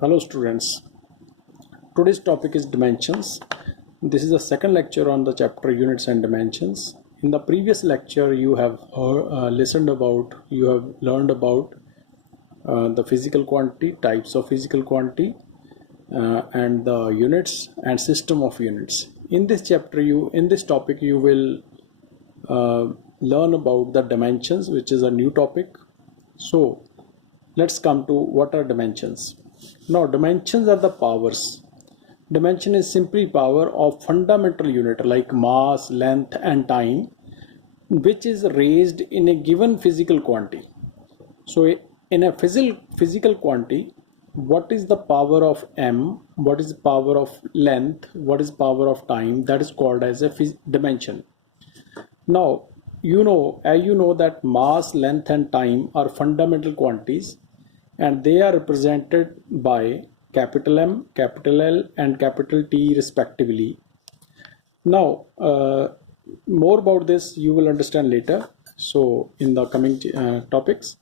Hello students, today's topic is dimensions. This is the second lecture on the chapter units and dimensions. In the previous lecture you have learned about the physical quantity, types of physical quantity, and the units and system of units. In this topic you will learn about the dimensions, which is a new topic. So let's come to what are dimensions. Now dimensions are the powers. Dimension is simply power of fundamental unit like mass, length and time, which is raised in a given physical quantity. So in a physical quantity, what is the power of m, what is the power of length, what is power of time, that is called as a dimension. Now you know that mass, length and time are fundamental quantities, and they are represented by capital M, capital L and capital T respectively. Now more about this you will understand later, so in the coming topics.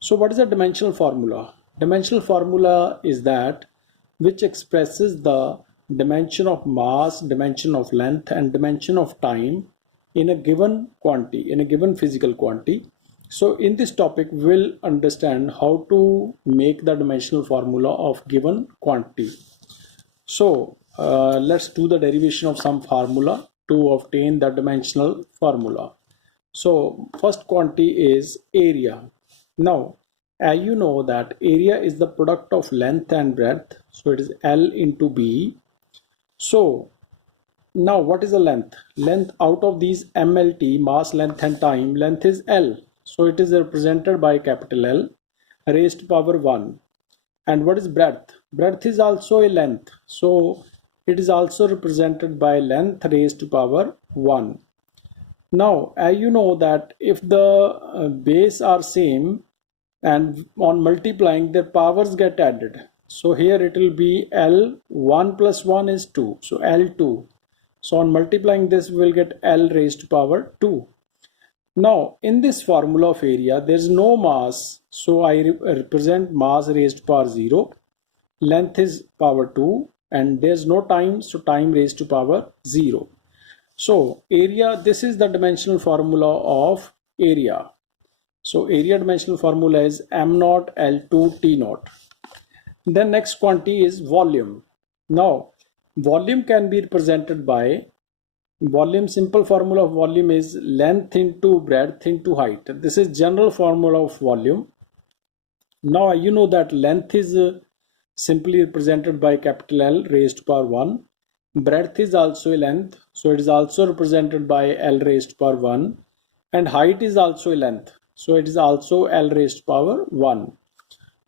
So what is a dimensional formula? Dimensional formula is that which expresses the dimension of mass, dimension of length and dimension of time in a given quantity, in a given physical quantity. So in this topic we'll understand how to make the dimensional formula of given quantity. So let's do the derivation of some formula to obtain the dimensional formula. So first quantity is area. Now you know that area is the product of length and breadth, so it is L into B. So now what is the length? Length out of these MLT, mass, length and time, length is L. So it is represented by capital L raised to power 1. And what is breadth? Breadth is also a length. So it is also represented by length raised to power 1. Now you know that if the base are same and on multiplying their powers get added. So here it will be L1 plus 1 is 2. So L2. So on multiplying this we will get L raised to power 2. Now in this formula of area there is no mass, so I represent mass raised to power 0, length is power 2 and there is no time, so time raised to power 0. So area, this is the dimensional formula of area. So area dimensional formula is m0 L2 T0. Then next quantity is volume. Now volume can be represented by volume. Simple formula of volume is length into breadth into height. This is general formula of volume. Now you know that length is simply represented by capital L raised to power 1. Breadth is also a length, so it is also represented by L raised to power 1. And height is also a length, so it is also L raised to power 1.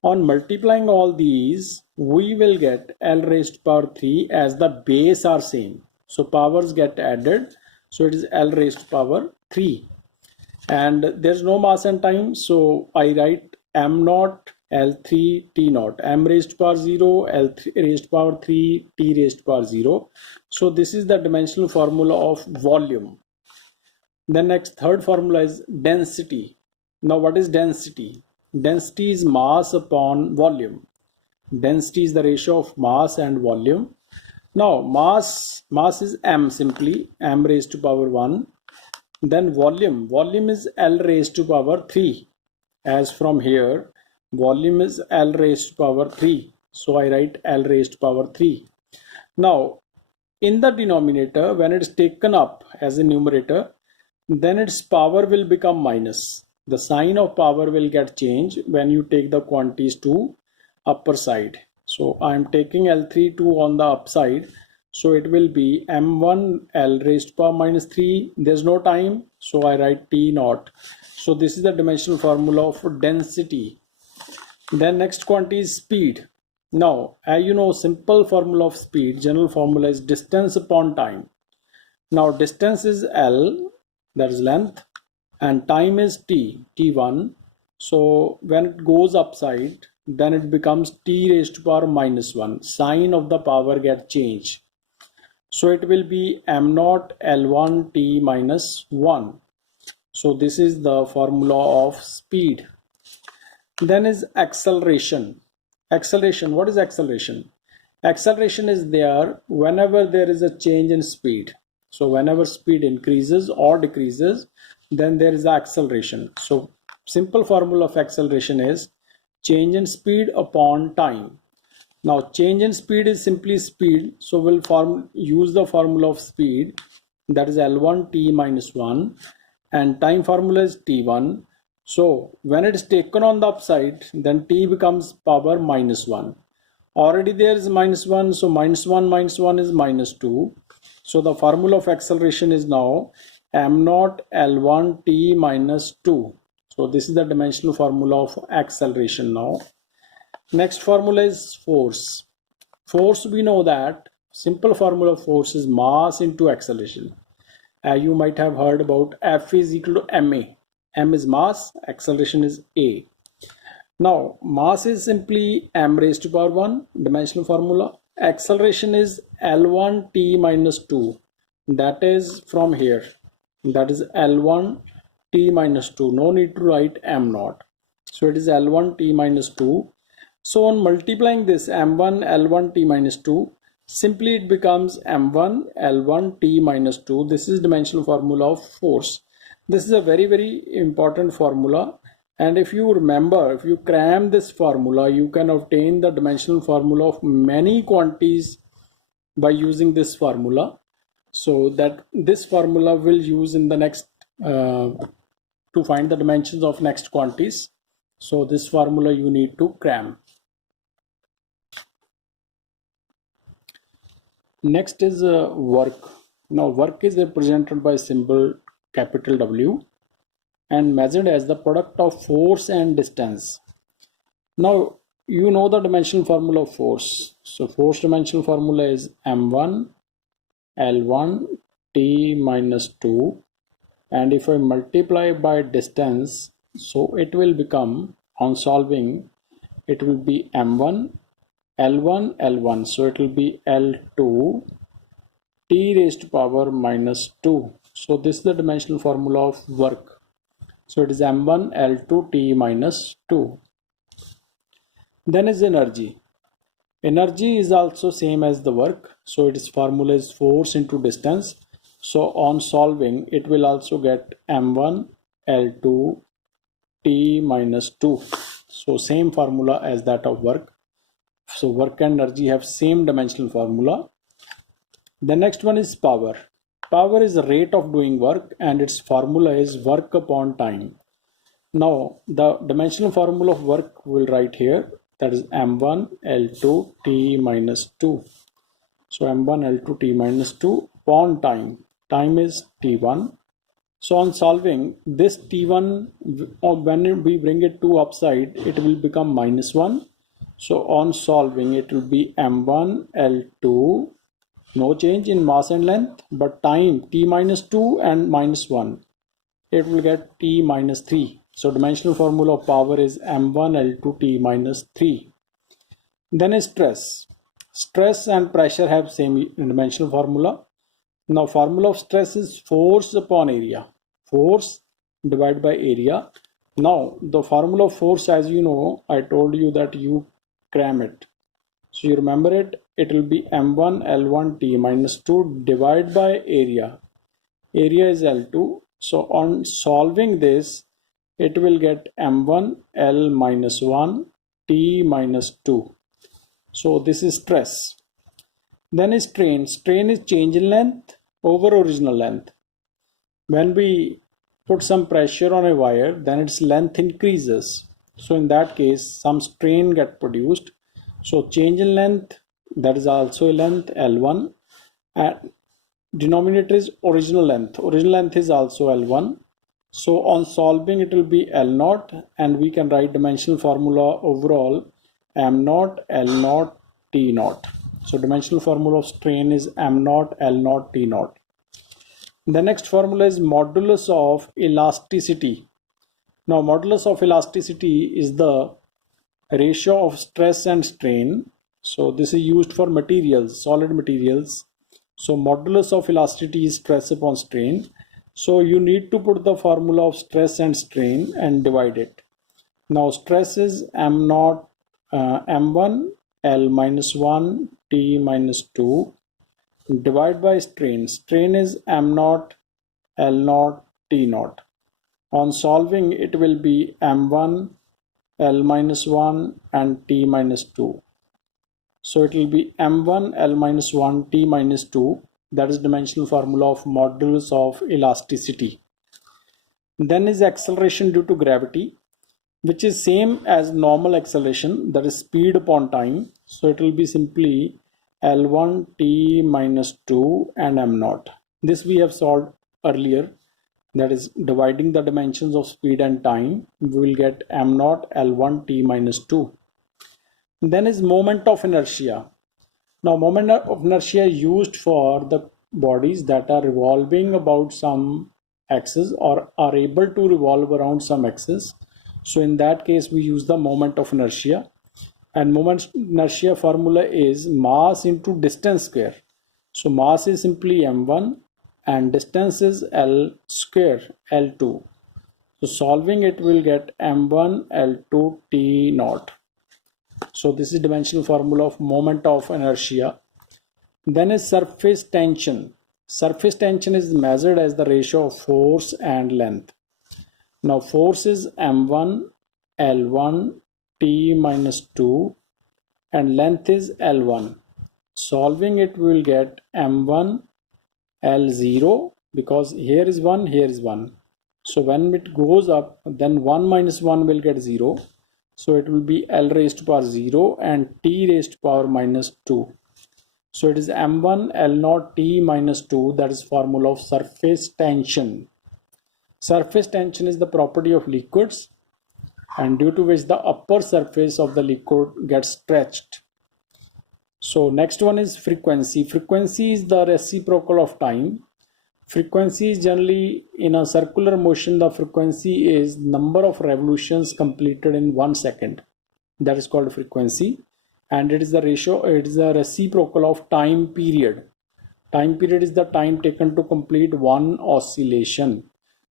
On multiplying all these, we will get L raised to power 3 as the base are same. So powers get added, so it is L raised to power 3. And there's no mass and time, so I write m0 L3 T0. M raised to power 0, L3 raised to power 3, T raised to power 0. So this is the dimensional formula of volume. Then next, third formula is density. Now what is density? Density is mass upon volume. Density is the ratio of mass and volume. Now mass is m, simply m raised to power 1. Then volume is L raised to power 3. As from here, volume is L raised to power 3. So I write L raised to power 3. Now in the denominator, when it is taken up as a numerator, then its power will become minus. The sign of power will get changed when you take the quantities to upper side. So I am taking L3 to on the upside. So it will be m1 L raised to power minus 3. There's no time, so I write T0. So this is the dimensional formula for density. Then next quantity is speed. Now you know simple formula of speed, general formula is distance upon time. Now distance is L, that is length, and time is T1. So when it goes upside, then it becomes T raised to power minus 1. Sign of the power get changed. So it will be m0 L1 T minus 1. So this is the formula of speed. Then is acceleration. Acceleration. What is acceleration? Acceleration is there whenever there is a change in speed. So whenever speed increases or decreases, then there is acceleration. So simple formula of acceleration is change in speed upon time. Now change in speed is simply speed. So we'll use the formula of speed, that is L1 t minus 1, and time formula is t1. So when it is taken on the upside, then t becomes power minus 1. Already there is minus 1, so minus 1 minus 1 is minus 2. So the formula of acceleration is now m naught L1 t minus 2. So this is the dimensional formula of acceleration now. Next formula is force. Force, we know that simple formula of force is mass into acceleration. You might have heard about F is equal to ma. M is mass, acceleration is a. Now mass is simply m raised to power 1, dimensional formula. Acceleration is L1 t minus 2. That is from here. That is L1 t minus 2. No need to write m naught. So it is L1 t minus 2. So on multiplying this m1 L1 t minus 2, simply it becomes m1 L1 t minus 2. This is dimensional formula of force. This is a very important formula, and if you remember, if you cram this formula, you can obtain the dimensional formula of many quantities by using this formula. So that this formula will use in the next to find the dimensions of next quantities. So this formula you need to cram. Next is work. Now work is represented by symbol capital W and measured as the product of force and distance. Now you know the dimensional formula of force. So force dimensional formula is m1 L1 t minus 2, and if I multiply by distance, so it will become, on solving, it will be m1 L1 L1, so it will be L2 t raised to power minus 2. So this is the dimensional formula of work. So it is m1 L2 t minus 2. Then is energy. Energy is also same as the work. So its formula is force into distance. So on solving, it will also get m1 L2 t minus 2. So same formula as that of work. So work and energy have same dimensional formula. The next one is power. Power is the rate of doing work, and its formula is work upon time. Now the dimensional formula of work we'll write here, that is m1 L2 t minus 2. So m1 L2 t minus 2 upon time. Time is t1. So on solving this t1, or when we bring it to upside, it will become minus 1. So on solving, it will be m1 L2, no change in mass and length, but time t minus 2 and minus 1. It will get t minus 3. So dimensional formula of power is m1 L2 t minus 3. Then is stress. Stress and pressure have same dimensional formula. Now formula of stress is force upon area. Force divided by area. Now the formula of force, as you know, I told you that you cram it. So you remember it, it will be m1 L1 t minus 2 divided by area. Area is L2. So on solving this, it will get m1 L minus 1 t minus 2. So this is stress. Then is strain. Strain is change in length over original length. When we put some pressure on a wire, then its length increases. So in that case, some strain get produced. So change in length, that is also a length L1, and denominator is original length. Original length is also L1. So on solving, it will be L0, and we can write dimensional formula overall m0 L0 T0. So dimensional formula of strain is m0 L0 T0. The next formula is modulus of elasticity. Now modulus of elasticity is the ratio of stress and strain. So this is used for materials, solid materials. So modulus of elasticity is stress upon strain. So you need to put the formula of stress and strain and divide it. Now stress is m naught m1 L minus 1 t minus 2 divide by strain. Strain is m naught L naught t naught. On solving, it will be m1 L minus 1 and t minus 2. So it will be m1 L minus 1 t minus 2. That is dimensional formula of modulus of elasticity. Then is acceleration due to gravity, which is same as normal acceleration, that is speed upon time. So it will be simply L1 t minus 2 and m naught. This we have solved earlier, that is dividing the dimensions of speed and time, we will get m naught L1 t minus 2. Then is moment of inertia. Now moment of inertia is used for the bodies that are revolving about some axis or are able to revolve around some axis. So in that case we use the moment of inertia, and moment inertia formula is mass into distance square. So mass is simply m1 and distance is L square L2. So solving it will get m1 L2 t naught. So this is dimensional formula of moment of inertia. Then is surface tension. Surface tension is measured as the ratio of force and length. Now force is m1 L1 t minus 2 and length is L1. Solving it we will get m1 L0, because here is 1, here is 1. So when it goes up, then 1 minus 1 will get 0. So it will be L raised to power 0 and t raised to power minus 2. So it is m1 L0 t minus 2, that is formula of surface tension. Surface tension is the property of liquids, and due to which the upper surface of the liquid gets stretched. So next one is frequency. Frequency is the reciprocal of time. Frequency is generally in a circular motion. The frequency is number of revolutions completed in 1 second. That is called frequency, and it is the ratio. It is the reciprocal of time period. Time period is the time taken to complete one oscillation.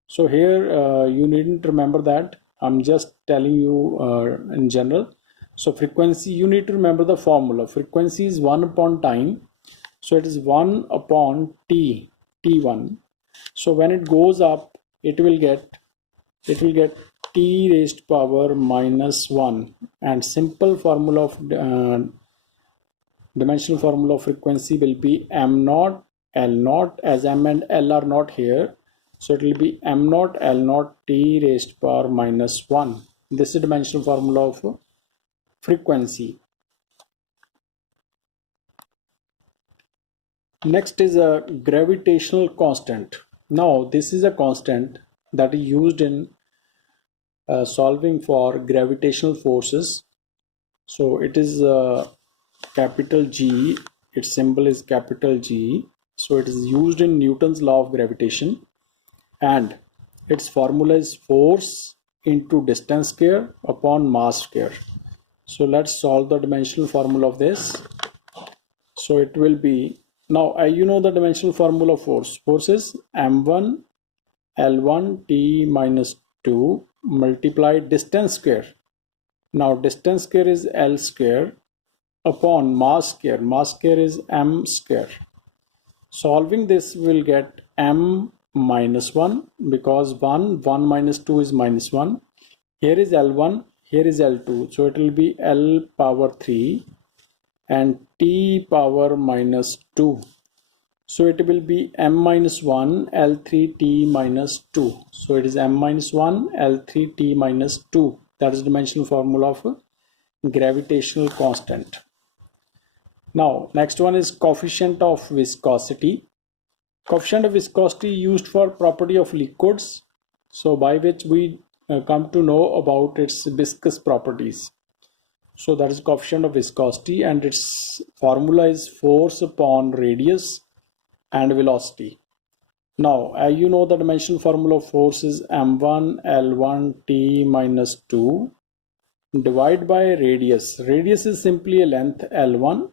So here you needn't remember that. I'm just telling you in general. So frequency, you need to remember the formula. Frequency is 1 upon time. So it is 1 upon t, t1. So when it goes up, it will get t raised to power minus 1. And simple formula of dimensional formula of frequency will be m naught L naught, as m and L are not here. So it will be m naught L naught t raised to power minus 1. This is dimensional formula of frequency. Next is a gravitational constant. Now this is a constant that is used in solving for gravitational forces. So it is capital G, its symbol is capital G. So it is used in Newton's law of gravitation, and its formula is force into distance square upon mass square. So let's solve the dimensional formula of this. So it will be, now you know the dimensional formula of force. Force is m1 L1 t minus 2 multiplied distance square. Now distance square is L square upon mass square. Mass square is m square. Solving this will get m minus 1, because 1 minus 2 is minus 1. Here is L1, here is L2. So it will be L power 3 and t power minus 2. So it will be m minus 1 L3 t minus 2. So it is m minus 1 L3 t minus 2. That is dimensional formula of gravitational constant. Now next one is coefficient of viscosity. Coefficient of viscosity used for property of liquids, so by which we come to know about its viscous properties. So that is coefficient of viscosity, and its formula is force upon radius and velocity. Now you know the dimensional formula of force is m1 L1 t minus 2 divided by radius. Radius is simply a length L1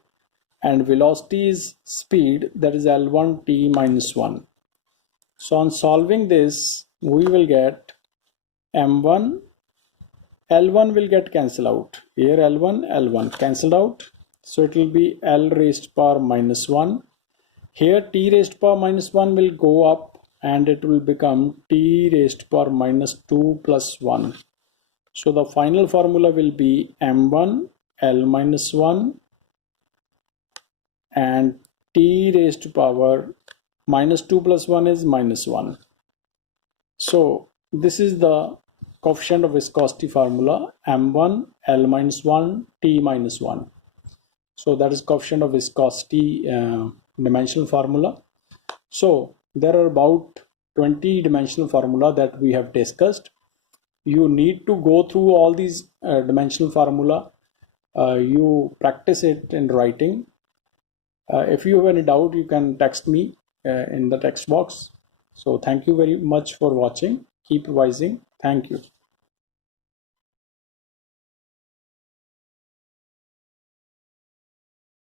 and velocity is speed, that is L1 t minus 1. So on solving this we will get m1 L1 will get cancelled out. Here L1 cancelled out. So it will be L raised to power minus 1. Here T raised to power minus 1 will go up and it will become T raised to power minus 2 plus 1. So the final formula will be M1 L minus 1 and T raised to power minus 2 plus 1 is minus 1. So this is the coefficient of viscosity formula, M1 L minus 1 T minus 1. So that is coefficient of viscosity dimensional formula. So there are about 20 dimensional formula that we have discussed. You need to go through all these dimensional formula. You practice it in writing. If you have any doubt, you can text me in the text box. So thank you very much for watching. Keep revising. Thank you.